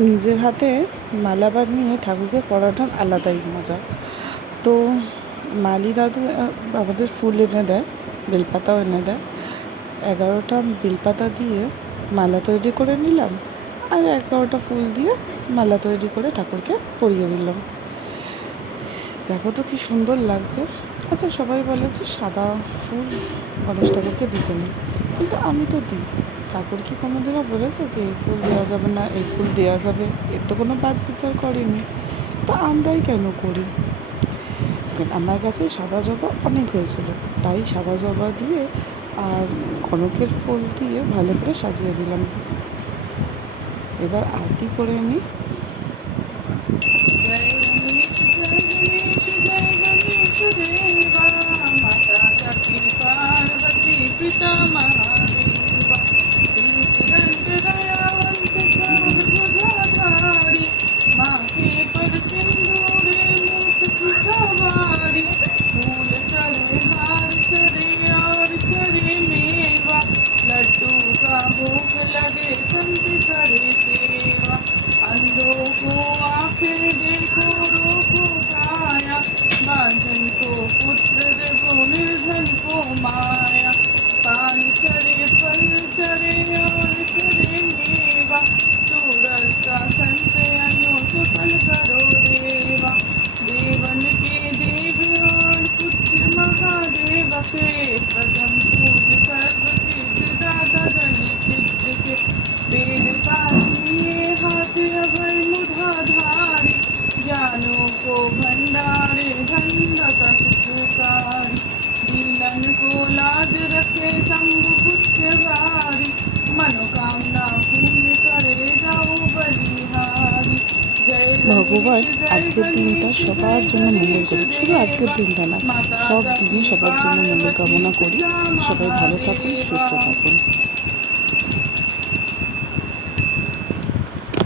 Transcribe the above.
নিজের হাতে মালা বানিয়ে ঠাকুরকে পরানোর আলাদাই মজা। তো মালি দাদু আমাদের ফুল এনে দেয়, বেলপাতাও এনে দেয়। 11টা বেলপাতা দিয়ে মালা তৈরি করে নিলাম, আর 11টা ফুল দিয়ে মালা তৈরি করে ঠাকুরকে পরিয়ে দিলাম। দেখো তো কি সুন্দর লাগছে। আচ্ছা, সবাই বলে যে সাদা ফুল গণেশ ঠাকুরকে দিতে নেই, কিন্তু আমি তো দিই। ঠাকুর কি কোনোদিনও বলেছে যে এই ফুল দেওয়া যাবে না, এই ফুল দেওয়া যাবে? এর তো কোনো বাদ বিচার করেনি। তো আমরাই কেন করি? আমার কাছে সাদা জবা অনেক হয়েছিল, তাই সাদা জবা দিয়ে আর কনকের ফুল দিয়ে ভালো করে সাজিয়ে দিলাম। এবার আরতি করে নিই। ভগবান আজকের দিনটা সবার জন্য মঙ্গল করুক। শুধু আজকের দিনটা না, সব দিনই সবার জন্য মঙ্গল কামনা করি। সবাই ভালো থাকুন, সুস্থ থাকুন।